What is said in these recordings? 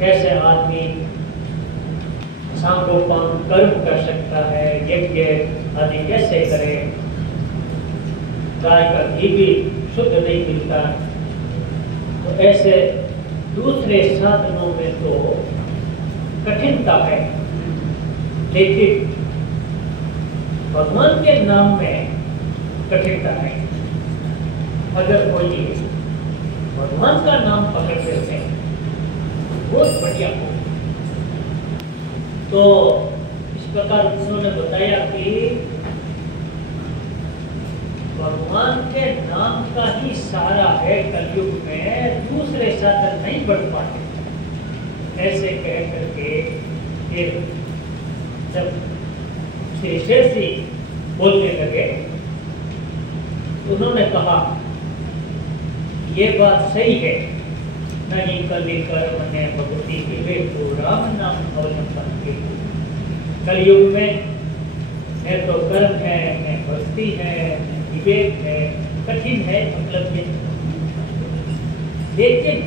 कैसे आदमी सांगोपांग कर्म कर सकता है, यज्ञ आदि कैसे करे। गाय का घी भी शुद्ध नहीं मिलता, तो ऐसे दूसरे साधनों में तो कठिनता है, लेकिन भगवान के नाम में कठिनता है। अगर कोई भगवान का नाम पकड़ लेते हैं बहुत बढ़िया हो। तो इस प्रकार उन्होंने बताया कि भगवान के नाम का ही सहारा है कलयुग में, दूसरे साधन नहीं बढ़ पाते। ऐसे कह करके फिर जब श्री शेष जी बोलने लगे तो उन्होंने कहा ये बात सही है, नहीं कलि कर्म ने भक्ति विवेक राम नाम अवलंबन के। कलयुग में न तो कर्म है, न भक्ति है, न विवेक है, कठिन है मतलब ये। लेकिन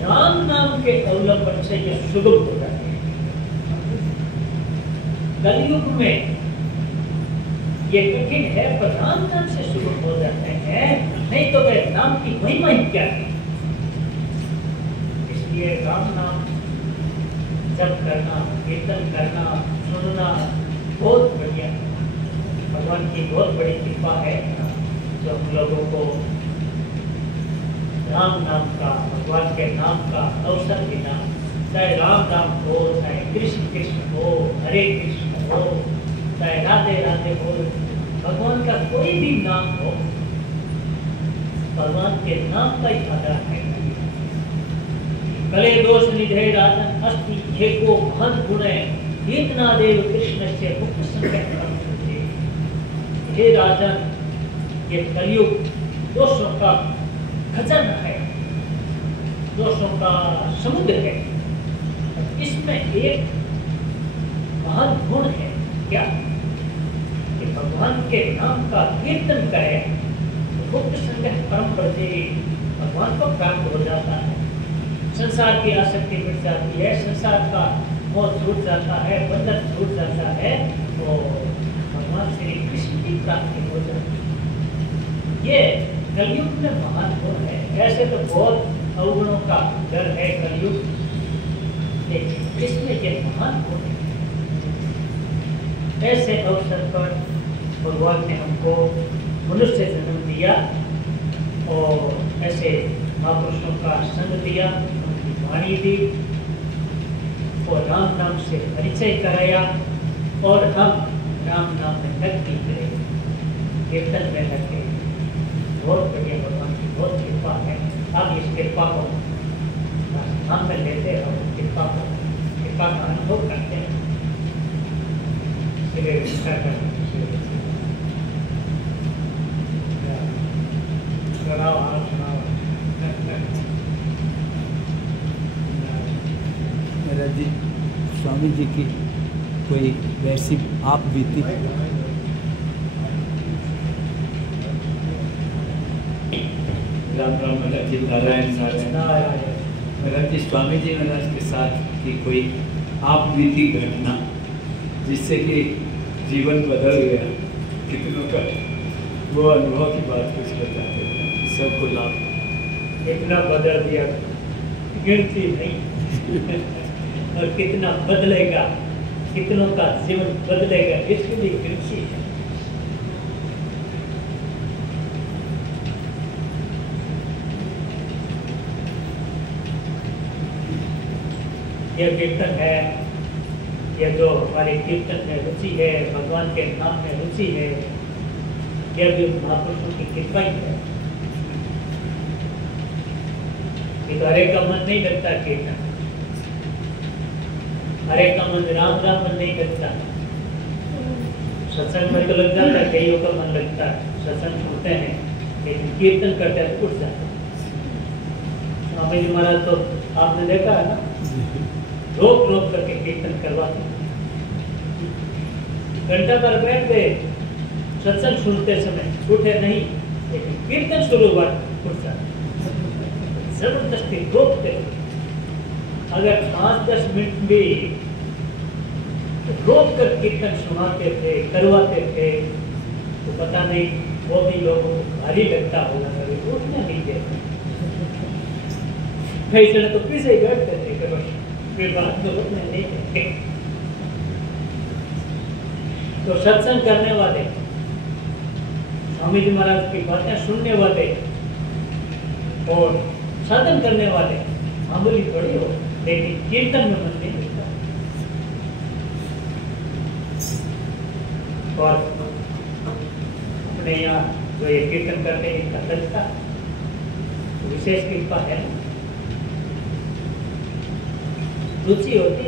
राम नाम के अवलंबन से ये सुगम हो जाते हैं। कलयुग में ये कठिन है पर राम नाम से सुगम हो जाते हैं, नहीं तो वे नाम की महिमा ही क्या है। इसलिए राम नाम जप करना, कीर्तन करना, सुनना बहुत बढ़िया, भगवान की बहुत बड़ी कृपा है जो हम लोगों को राम नाम का, भगवान के नाम का अवसर देना। चाहे राम नाम हो, चाहे कृष्ण कृष्ण हो, हरे कृष्ण हो, चाहे राधे राधे हो, भगवान का कोई भी नाम हो, भगवान के नाम का ही आधार है। कले दोष निधे राजन अस्ति एको महन गुणे इतना देव कृष्ण से मुक्त संकट। हे राजन, ये कलयुग दोषों का खजाना है, दोषों का समुद्र है। इसमें एक महान गुण है क्या कि भगवान के नाम का कीर्तन करें, मुक्त संकट परम प्रति भगवान को प्राप्त हो जाता है। संसार की आसक्ति मिट जाती है, संसार का मोह छूट जाता है, बंधन छूट जाता है, तो भगवान श्री कृष्ण की प्राप्ति हो जाती है। ये कलयुग में महान गुण है। ऐसे तो बहुत अवगुणों का डर है कलयुग, लेकिन इसमें ये महान गुण है। ऐसे अवसर पर भगवान ने हमको मनुष्य जन्म दिया और ऐसे महापुरुषों का संग दिया, उनकी वाणी दी और राम नाम से परिचय कराया और हम राम नाम में भक्ति करें, कीर्तन में लगे। बहुत बढ़िया, भगवान की बहुत कृपा है। आप इस कृपा को हम में लेते हैं और कृपा का अनुभव करते हैं। मेरा जी स्वामी जी की कोई वैसी आप बीती राम राम महाराज जी, नारायण नारायण। महाराज जी, स्वामी जी महाराज के साथ की कोई आप बीती घटना जिससे कि जीवन बदल गया, कितनों का वो अनुभव की बात कुछ बताते हैं, सबको लाभ। इतना बदल दिया गिनती नहीं और कितना बदलेगा, कितनों का जीवन बदलेगा, इसकी भी गिनती है। यह कीर्तन है, यह जो हमारे कीर्तन में रुचि है, भगवान के नाम में रुचि है, यह भी महापुरुषों की कृपा ही है। हरे का मन नहीं लगता कीर्तन, हरे का मन राम राम मन नहीं लगता। सत्संग में तो लग जाता है, कईयों का मन लगता है, सत्संग सुनते हैं, लेकिन कीर्तन करते हैं उठ जाता है। स्वामी जी महाराज तो आपने देखा है ना, रोक रोक करके कीर्तन करवाते, घंटा भर बैठ गए सत्संग सुनते समय, उठे नहीं, लेकिन कीर्तन शुरू हुआ उठ जाते, जबरदस्ती रोकते। अगर 5-10 मिनट भी रोक कर कीर्तन सुनाते थे, करवाते थे, तो पता नहीं वो भी लोगों को भारी लगता होगा, कभी उठने नहीं देते। कई जने तो पीछे ही बैठते थे, फिर बाद में उठने नहीं देते। तो सत्संग करने वाले, स्वामी जी महाराज की बातें सुनने वाले और साधन करने वाले मामूली थोड़ी हो, लेकिन कीर्तन में मन नहीं लगता। और अपने यहाँ जो ये कीर्तन करते हैं, इनका तरीका विशेष कृपा है, रुचि होती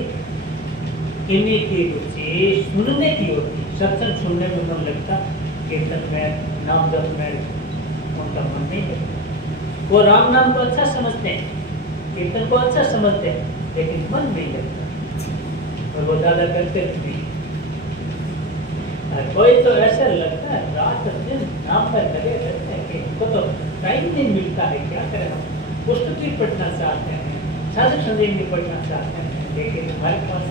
इन्हीं की रुचि सुनने की होती। सत्संग सुनने में मन लगता, कीर्तन में, नाम जप में उनका मन नहीं लगता। वो राम नाम को अच्छा समझते हैं, कीर्तन को अच्छा समझते हैं, लेकिन मन नहीं लगता और वो ज्यादा करते भी। कोई तो ऐसा लगता है रात दिन नाम पर लगे रहते हैं कि उनको तो टाइम नहीं मिलता है, क्या करें हम। पुस्तक भी पढ़ना चाहते हैं, साधक संदेश भी पढ़ना चाहते हैं, लेकिन हमारे पास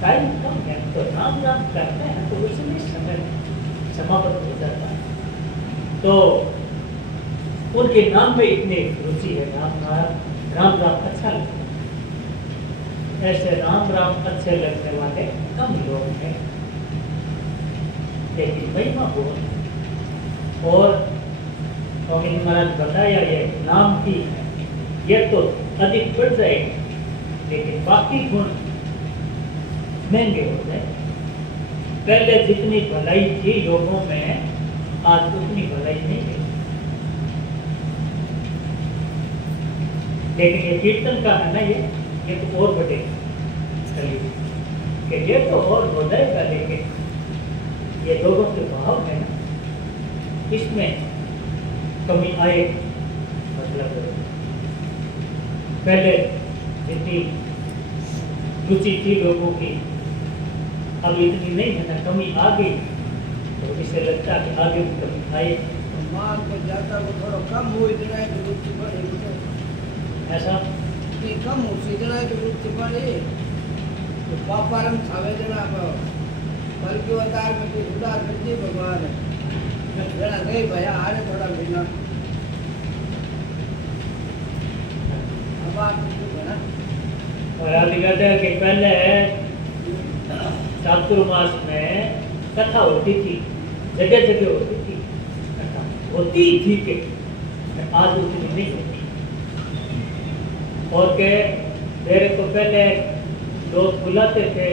टाइम कम है, तो नाम करते हैं तो उसमें समय समाप्त हो जाता है। तो उनके नाम में इतनी रुचि है, राम अच्छा लगता है। ऐसे राम अच्छे लगने वाले कम लोग हैं, लेकिन महिमा बहुत है। और स्वामी जी महाराज बताया ये नाम की ये तो अधिक बढ़ जाएगी, लेकिन बाकी गुण महंगे हो जाए। पहले जितनी भलाई थी लोगों में, आज उतनी भलाई नहीं है। लेकिन ये कीर्तन का है ना, ये तो और बढ़ेगा, कि ये तो और हो जाएगा, लेकिन ये लोगों के भाव है ना, इसमें कमी आए। मतलब पहले जितनी रुचि थी लोगों की, अब इतनी नहीं है ना, कमी आ गई। तो इसे लगता है कि आगे भी कमी आए। मान को जाता वो थोड़ा कम हो, इतना है कि रुचि बढ़े, ऐसा कि कम हो इतना है कि रुचि बढ़े। तो पापारम छावे जना कल के अवतार में कोई उदार करती भगवान है जना गई भया हारे थोड़ा बिना अब आप बना। और आदि कहते हैं कि पहले चातुर्मास में कथा होती थी, जगह जगह होती थी, कथा होती थी कि आज उतनी नहीं होती। और के मेरे को पहले लोग बुलाते थे,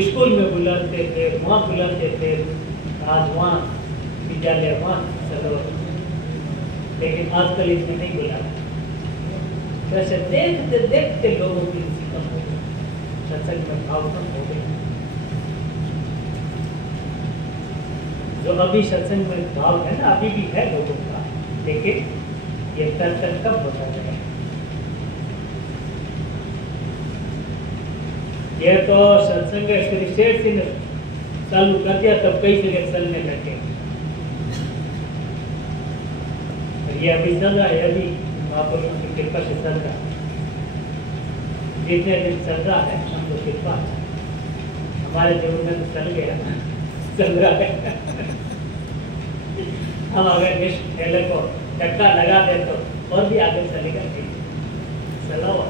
स्कूल में बुलाते थे, वहाँ बुलाते थे, आज वहाँ विद्यालय वहाँ चलो, लेकिन आजकल इसमें नहीं बुलाते। वैसे देखते देखते लोगों की रुचि कम हो गई, सत्संग में भाव कम हो गई। जो अभी सत्संग में भाव है ना, अभी भी है लोगों का, लेकिन ये दर्शन कब होता है। ये तो सत्संग श्री शेर सिंह चालू कर दिया, तब कई जगह चलने लगे। ये अभी चल रहा है, अभी महापुरुषों की कृपा से चल रहा है। जितने दिन चल रहा है हम लोग कृपा हमारे जीवन में तो चल गया, चल रहा है। हम अगर इस ठेले को धक्का लगा दे तो और भी आगे चलेगा, चलाओ।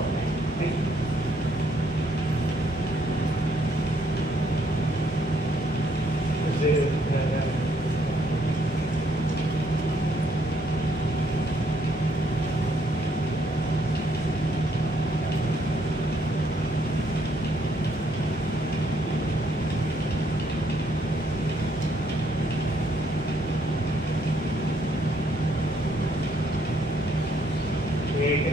एक